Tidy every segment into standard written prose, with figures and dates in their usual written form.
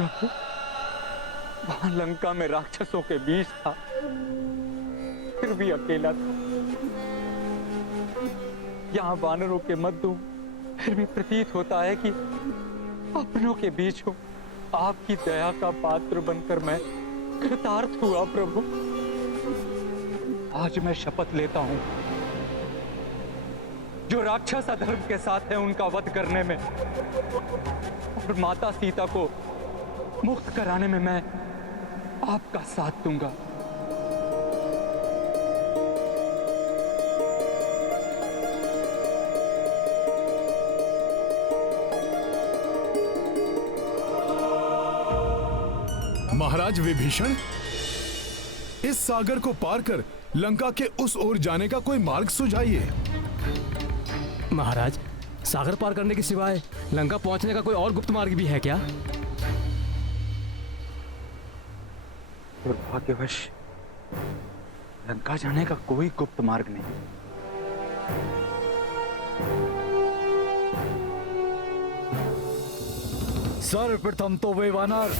प्रभु, वहां लंका में राक्षसों के बीच था, फिर भी अकेला था। यहाँ वानरों के मध्य हूं, फिर भी प्रतीत होता है कि अपनों के बीच हूं। आपकी दया का पात्र बनकर मैं कृतार्थ हुआ प्रभु। आज मैं शपथ लेता हूं, जो राक्षस अधर्म के साथ है उनका वध करने में और माता सीता को मुक्त कराने में मैं आपका साथ दूंगा। महाराज विभीषण, इस सागर को पार कर लंका के उस ओर जाने का कोई मार्ग सुझाइए। महाराज, सागर पार करने के सिवाय लंका पहुंचने का कोई और गुप्त मार्ग भी है क्या? दुर्भाग्यवश लंका जाने का कोई गुप्त मार्ग नहीं। सर्वप्रथम तो वे वानर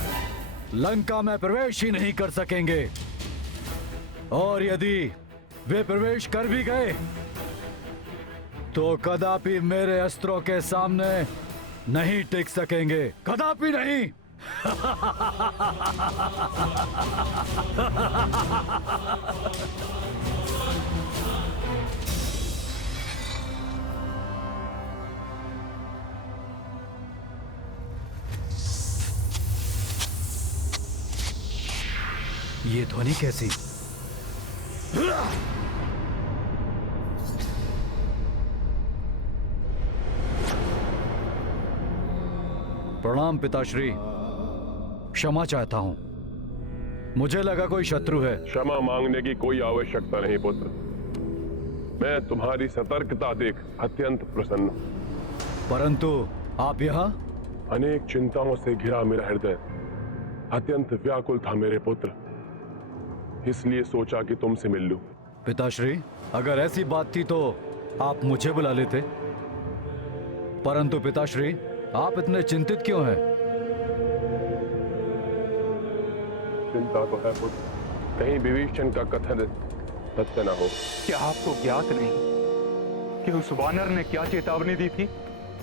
लंका में प्रवेश ही नहीं कर सकेंगे, और यदि वे प्रवेश कर भी गए तो कदापि मेरे अस्त्रों के सामने नहीं टिक सकेंगे, कदापि नहीं। ये ध्वनि कैसी? प्रणाम पिताश्री, क्षमा चाहता हूं। मुझे लगा कोई शत्रु है। क्षमा मांगने की कोई आवश्यकता नहीं पुत्र। मैं तुम्हारी सतर्कता देख अत्यंत प्रसन्न हूं। परंतु आप यहाँ? अनेक चिंताओं से घिरा मेरा हृदय अत्यंत व्याकुल था मेरे पुत्र, इसलिए सोचा कि तुमसे मिल लूं। पिताश्री, अगर ऐसी बात थी तो आप मुझे बुला लेते। परंतु पिताश्री, आप इतने चिंतित क्यों हैं? चिंता तो है पुत्र, कहीं विभीषण का कथन सत्य न हो। क्या आपको ज्ञात नहीं कि उस वानर ने क्या चेतावनी दी थी?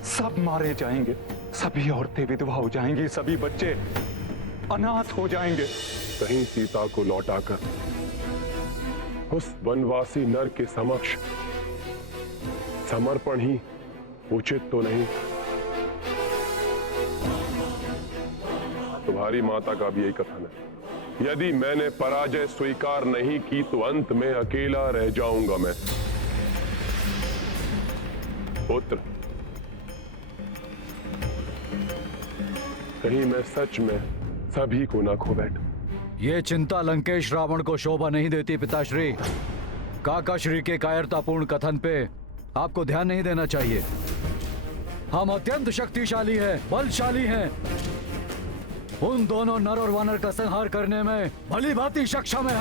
सब मारे जाएंगे, सभी औरतें विधवा हो जाएंगी, सभी बच्चे अनाथ हो जाएंगे। कहीं सीता को लौटाकर उस वनवासी नर के समक्ष समर्पण ही उचित तो नहीं? तुम्हारी माता का भी यही कथन है, यदि मैंने पराजय स्वीकार नहीं की तो अंत में अकेला रह जाऊंगा मैं। पुत्र, कहीं मैं सच में सभी को ना खो बैठूं। ये चिंता लंकेश रावण को शोभा नहीं देती पिताश्री। काकाश्री के कायरतापूर्ण कथन पे आपको ध्यान नहीं देना चाहिए। हम अत्यंत शक्तिशाली हैं, बलशाली हैं। उन दोनों नर और वानर का संहार करने में भली भांति सक्षम है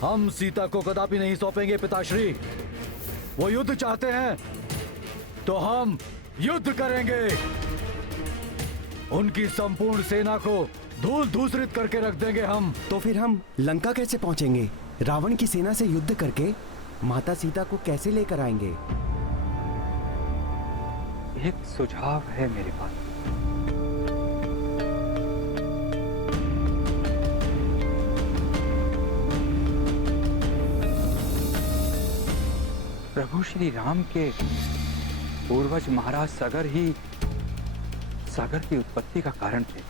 हम सीता को कदापि नहीं सौंपेंगे पिताश्री। वो युद्ध चाहते हैं तो हम युद्ध करेंगे। उनकी संपूर्ण सेना को धूल धूसरित करके रख देंगे हम। तो फिर हम लंका कैसे पहुंचेंगे? रावण की सेना से युद्ध करके माता सीता को कैसे लेकर आएंगे? एक सुझाव है मेरे पास। प्रभु श्री राम के पूर्वज महाराज सगर ही सागर की उत्पत्ति का कारण थे।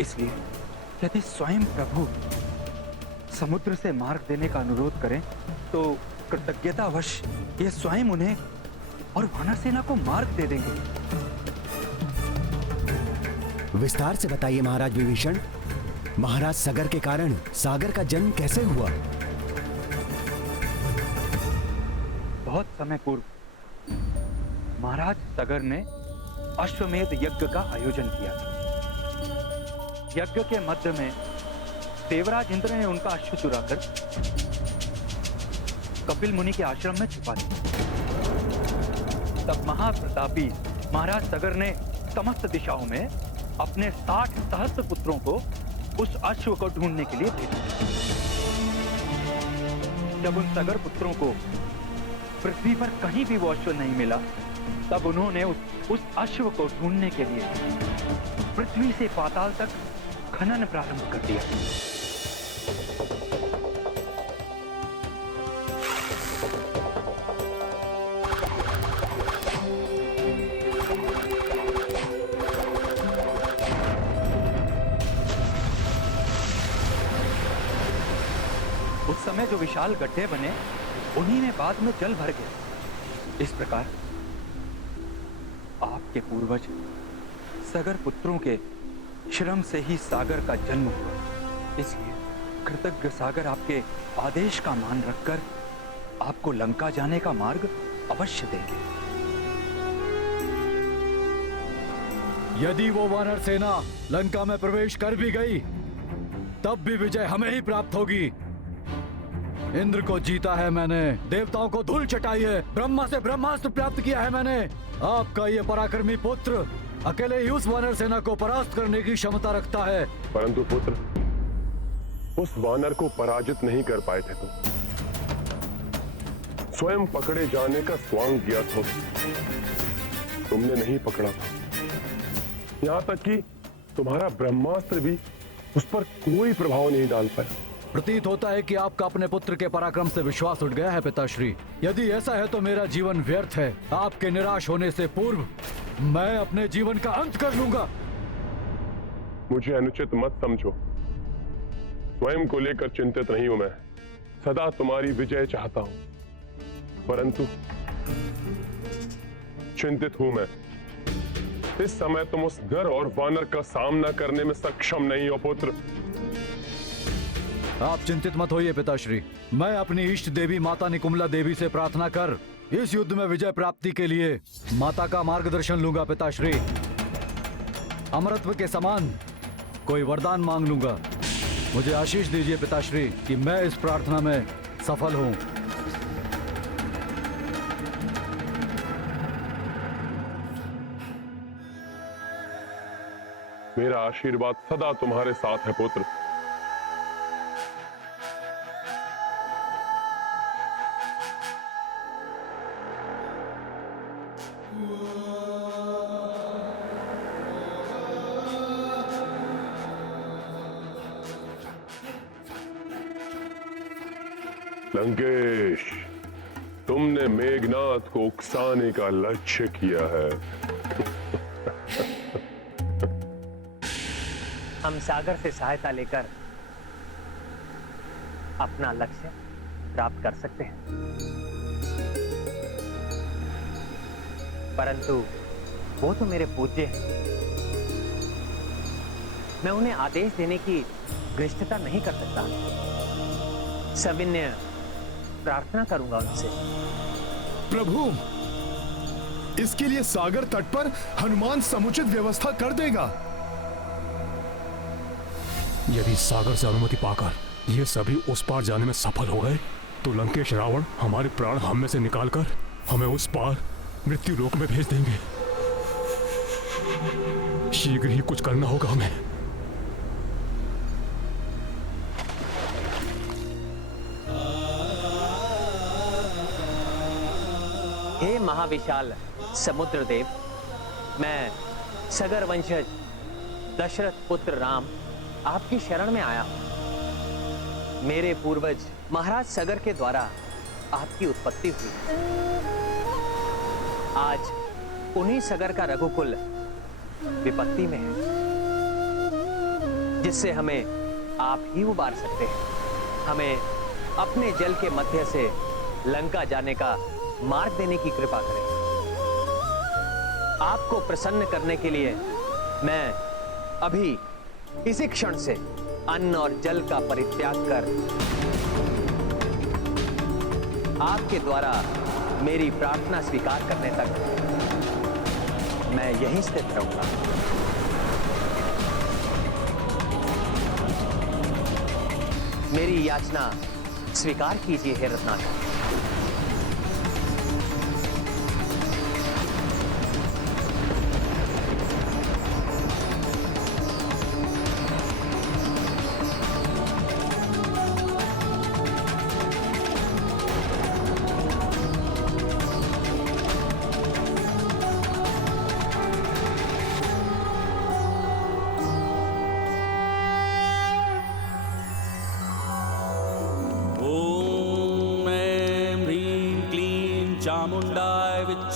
इसलिए यदि स्वयं प्रभु समुद्र से मार्ग देने का अनुरोध करें तो कृतज्ञतावश ये स्वयं उन्हें और वानर सेना को मार्ग दे देंगे। विस्तार से बताइए महाराज विभीषण, महाराज सगर के कारण सागर का जन्म कैसे हुआ? बहुत समय पूर्व महाराज सगर ने अश्वमेध यज्ञ का आयोजन किया था। यज्ञ के मध्य में देवराज इंद्र ने उनका अश्व चुराकर कपिल मुनि के आश्रम में छुपा दिया। तब महाप्रतापी महाराज सगर ने समस्त दिशाओं में अपने 60 सहस्त्र पुत्रों को उस अश्व को ढूंढने के लिए भेजा। जब उन सगर पुत्रों को पृथ्वी पर कहीं भी वो अश्व नहीं मिला, तब उन्होंने उस अश्व को ढूंढने के लिए पृथ्वी से पाताल तक खनन प्रारंभ कर दिया। उस समय जो विशाल गड्ढे बने, उन्हीं में बाद में जल भर गया। इस प्रकार आपके पूर्वज सगर पुत्रों के श्रम से ही सागर का जन्म हुआ। इसलिए कृतज्ञ सागर आपके आदेश का मान रखकर आपको लंका जाने का मार्ग अवश्य देंगे। यदि वो वानर सेना लंका में प्रवेश कर भी गई, तब भी विजय हमें ही प्राप्त होगी। इंद्र को जीता है मैंने, देवताओं को धूल चटाई है, ब्रह्मा से ब्रह्मास्त्र प्राप्त किया है मैंने। आपका ये पराक्रमी पुत्र अकेले ही उस वानर सेना को परास्त करने की क्षमता रखता है। परंतु पुत्र, उस वानर को पराजित नहीं कर पाए थे तुम। स्वयं पकड़े जाने का स्वांग किया था, तुमने नहीं पकड़ा था। यहां तक कि तुम्हारा ब्रह्मास्त्र भी उस पर कोई प्रभाव नहीं डाल पाया। प्रतीत होता है कि आपका अपने पुत्र के पराक्रम से विश्वास उठ गया है पिताश्री। यदि ऐसा है तो मेरा जीवन व्यर्थ है। आपके निराश होने से पूर्व मैं अपने जीवन का अंत कर लूंगा। मुझे अनुचित मत समझो, स्वयं को लेकर चिंतित नहीं हूं मैं, सदा तुम्हारी विजय चाहता हूं। परंतु चिंतित हूं मैं, इस समय तुम उस नर और वानर का सामना करने में सक्षम नहीं हो पुत्र। आप चिंतित मत होइए पिताश्री, मैं अपनी इष्ट देवी माता निकुम्ला देवी से प्रार्थना कर इस युद्ध में विजय प्राप्ति के लिए माता का मार्गदर्शन लूंगा पिताश्री। अमरत्व के समान कोई वरदान मांग लूंगा। मुझे आशीष दीजिए पिताश्री कि मैं इस प्रार्थना में सफल हूं। मेरा आशीर्वाद सदा तुम्हारे साथ है पुत्र। लंकेश, तुमने मेघनाथ को उकसाने का लक्ष्य किया है। हम सागर से सहायता लेकर अपना लक्ष्य प्राप्त कर सकते हैं, परंतु वो तो मेरे पूज्य हैं। मैं उन्हें आदेश देने की गृहस्थता नहीं कर सकता। सविनय प्रार्थना करूंगा उनसे। प्रभु, इसके लिए सागर तट पर हनुमान समुचित व्यवस्था कर देगा। यदि सागर से अनुमति पाकर ये सभी उस पार जाने में सफल हो गए, तो लंकेश रावण हमारे प्राण हम में से निकालकर हमें उस पार मृत्यु लोक में भेज देंगे। शीघ्र ही कुछ करना होगा हमें। हे महाविशाल समुद्र देव, मैं सगर वंशज दशरथ पुत्र राम आपकी शरण में आया हूं। मेरे पूर्वज महाराज सगर के द्वारा आपकी उत्पत्ति हुई। आज उन्हीं सगर का रघुकुल विपत्ति में है, जिससे हमें आप ही उबार सकते हैं। हमें अपने जल के मध्य से लंका जाने का मार्ग देने की कृपा करें। आपको प्रसन्न करने के लिए मैं अभी इसी क्षण से अन्न और जल का परित्याग कर आपके द्वारा मेरी प्रार्थना स्वीकार करने तक मैं यहीं स्थित रहूंगा। मेरी याचना स्वीकार कीजिए हे रत्नाकर।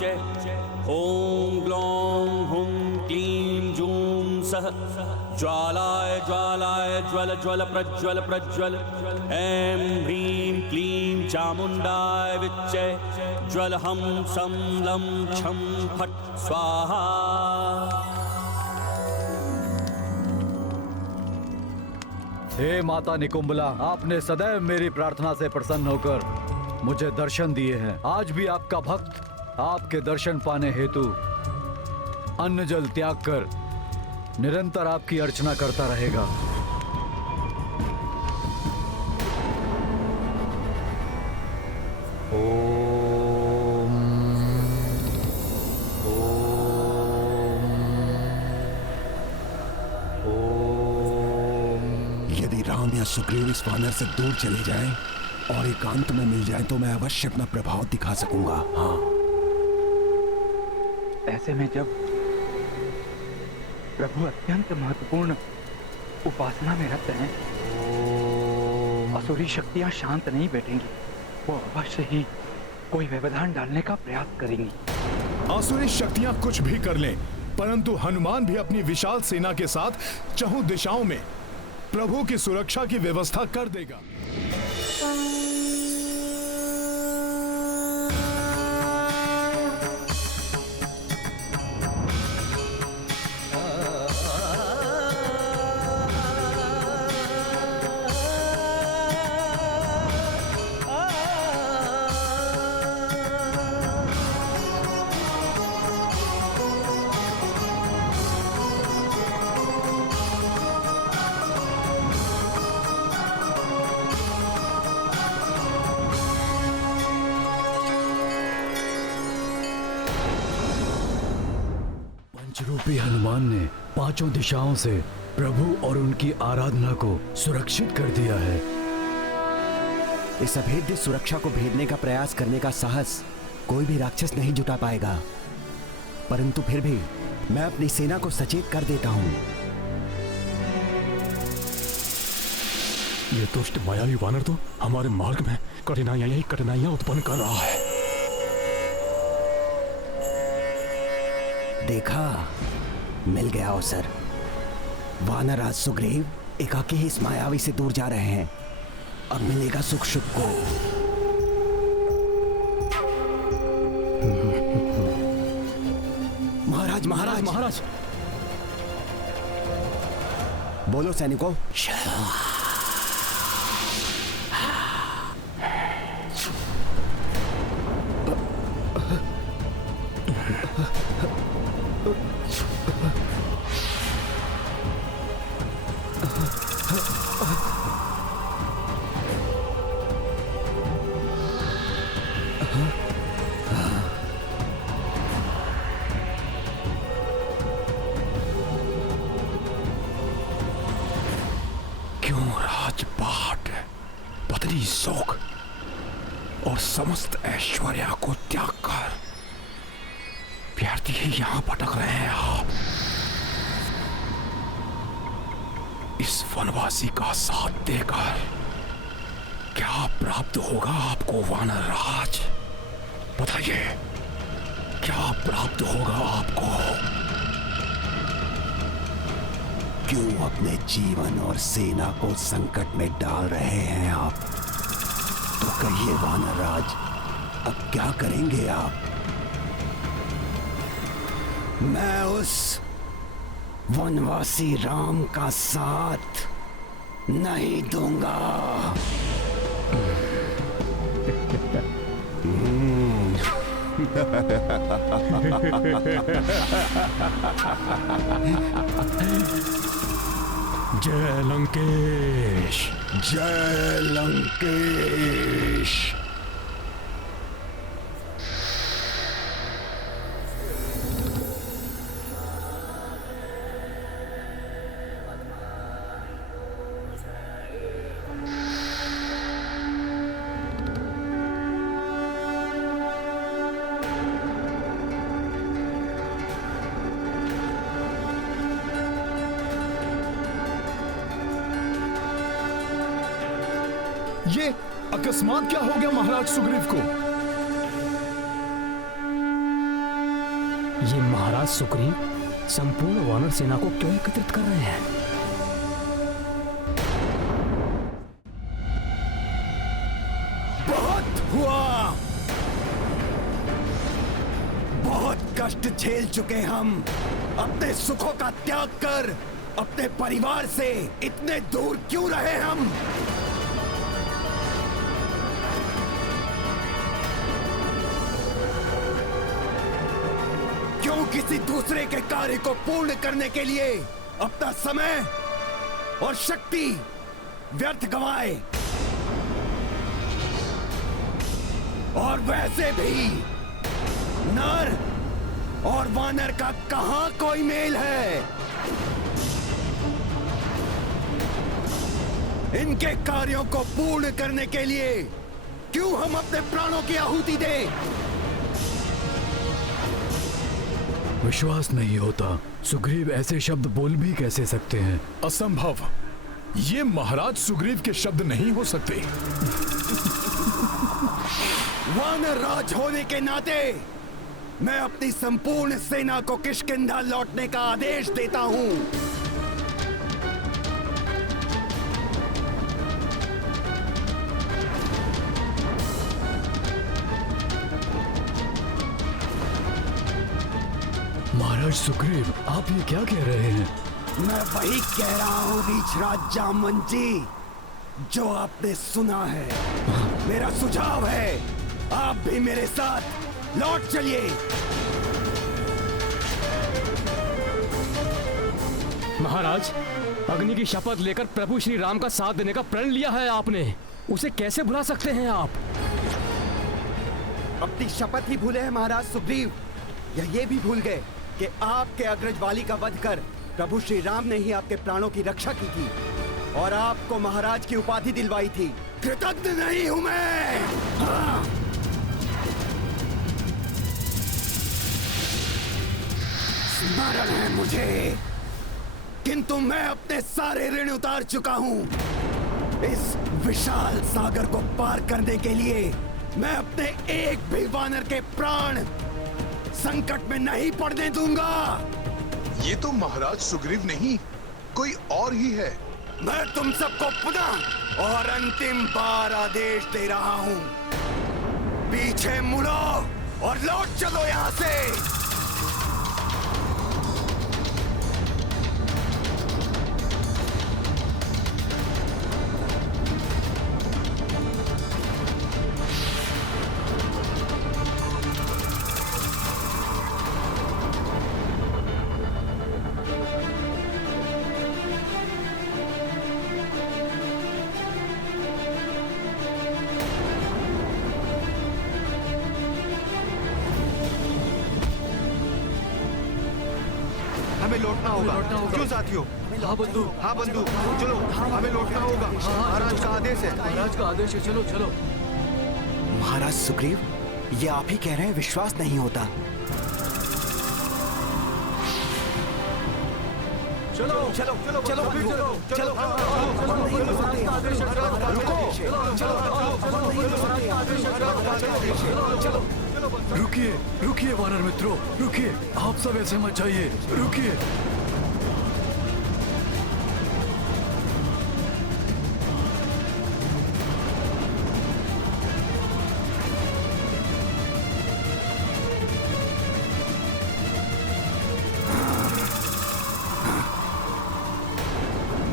ॐ ग्लौं हुं क्लीं जूं सः ज्वालाय ज्वालाय ज्वल ज्वल प्रज्वल प्रज्वल ऐं ह्रीं क्लीं चामुण्डाय विच्चे ज्वल हं सं लं छं फट् स्वाहा। हे माता निकुंबला, आपने सदैव मेरी प्रार्थना से प्रसन्न होकर मुझे दर्शन दिए हैं। आज भी आपका भक्त आपके दर्शन पाने हेतु अन्न जल त्याग कर निरंतर आपकी अर्चना करता रहेगा। यदि राम या सुग्रीव इस वानर से दूर चले जाएं और एकांत में मिल जाएं तो मैं अवश्य अपना प्रभाव दिखा सकूंगा। हाँ, ऐसे में जब प्रभु अत्यंत महत्वपूर्ण उपासना में रत हैं, असुरी शक्तियां शांत नहीं बैठेंगी। वो अवश्य ही कोई व्यवधान डालने का प्रयास करेंगी। आसुरी शक्तियां कुछ भी कर लें, परंतु हनुमान भी अपनी विशाल सेना के साथ चहुं दिशाओं में प्रभु की सुरक्षा की व्यवस्था कर देगा। पंचरूपी हनुमान ने पांचों दिशाओं से प्रभु और उनकी आराधना को सुरक्षित कर दिया है। इस अभेद्य सुरक्षा को भेदने का प्रयास करने का साहस कोई भी राक्षस नहीं जुटा पाएगा, परंतु फिर भी मैं अपनी सेना को सचेत कर देता हूं। ये दुष्ट मायावी वानर तो हमारे मार्ग में कठिनाइयां उत्पन्न कर रहा है। देखा, मिल गया अवसर। वानरराज सुग्रीव एकाकी ही इस मायावी से दूर जा रहे हैं। अब मिलेगा सुख शुभ को। महाराज महाराज महाराज बोलो सैनिकों। राजपाट, पत्नी सुख और समस्त ऐश्वर्य को त्याग कर व्यर्थ ही यहां भटक रहे हैं आप। इस वनवासी का साथ देकर क्या प्राप्त होगा आपको वानर राज? बताइए, क्या प्राप्त होगा आपको? क्यों अपने जीवन और सेना को संकट में डाल रहे हैं आप? तो कहिए वानरराज, अब क्या करेंगे आप? मैं उस वनवासी राम का साथ नहीं दूंगा। जय लंकेश, जय लंकेश। ये अकस्मात क्या हो गया महाराज सुग्रीव को? ये महाराज सुग्रीव संपूर्ण वानर सेना को क्यों एकत्रित कर रहे हैं? बहुत हुआ, बहुत कष्ट झेल चुके हम। अपने सुखों का त्याग कर अपने परिवार से इतने दूर क्यों रहे हम? क्यों किसी दूसरे के कार्य को पूर्ण करने के लिए अपना समय और शक्ति व्यर्थ गंवाए? और वैसे भी नर और वानर का कहां कोई मेल है? इनके कार्यों को पूर्ण करने के लिए क्यों हम अपने प्राणों की आहुति दें? विश्वास नहीं होता। सुग्रीव ऐसे शब्द बोल भी कैसे सकते हैं? असंभव। ये महाराज सुग्रीव के शब्द नहीं हो सकते। वानर राज होने के नाते मैं अपनी संपूर्ण सेना को किष्किंधा लौटने का आदेश देता हूं। महाराज सुग्रीव, आप ये क्या कह रहे हैं? मैं वही कह रहा हूं रीछराज जामवंत जी, जो आपने सुना है। मेरा सुझाव है आप भी मेरे साथ लौट चलिए। महाराज, अग्नि की शपथ लेकर प्रभु श्री राम का साथ देने का प्रण लिया है आपने, उसे कैसे भुला सकते हैं आप? अपनी शपथ ही भूले हैं महाराज सुग्रीव, या ये भी भूल गए कि आपके अग्रज वाली का वध कर प्रभु श्री राम ने ही आपके प्राणों की रक्षा की थी और आपको महाराज की उपाधि दिलवाई थी। कृतज्ञ नहीं हूं मैं। हाँ। स्मरण है मुझे, किंतु मैं अपने सारे ऋण उतार चुका हूं। इस विशाल सागर को पार करने के लिए मैं अपने एक भी वानर के प्राण संकट में नहीं पड़ने दूंगा। ये तो महाराज सुग्रीव नहीं, कोई और ही है। मैं तुम सबको पुनः और अंतिम बार आदेश दे रहा हूं, पीछे मुड़ो और लौट चलो यहां से। हमें लौटना होगा। क्यों साथियों? हाँ बंधु, हाँ बंधु, चलो हमें लौटना होगा। महाराज का आदेश है। महाराज का आदेश है, चलो चलो। महाराज सुग्रीव, ये आप ही कह रहे हैं, विश्वास नहीं होता। चलो चलो चलो चलो चलो चलो। रुकिए, रुकिए वानर मित्रों, रुकिए। आप सब ऐसे मत जाइए, रुकिए।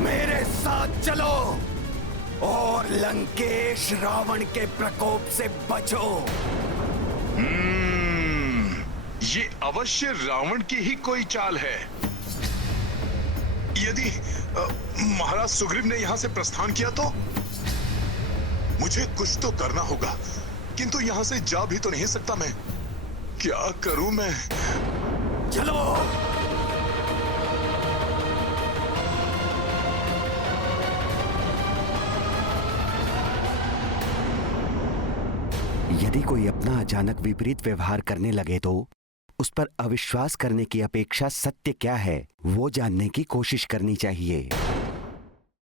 मेरे साथ चलो और लंकेश रावण के प्रकोप से बचो। ये अवश्य रावण की ही कोई चाल है। यदि महाराज सुग्रीव ने यहां से प्रस्थान किया तो मुझे कुछ तो करना होगा, किंतु यहां से जा भी तो नहीं सकता मैं। क्या करूं मैं? चलो। यदि कोई अपना अचानक विपरीत व्यवहार करने लगे तो उस पर अविश्वास करने की अपेक्षा सत्य क्या है वो जानने की कोशिश करनी चाहिए।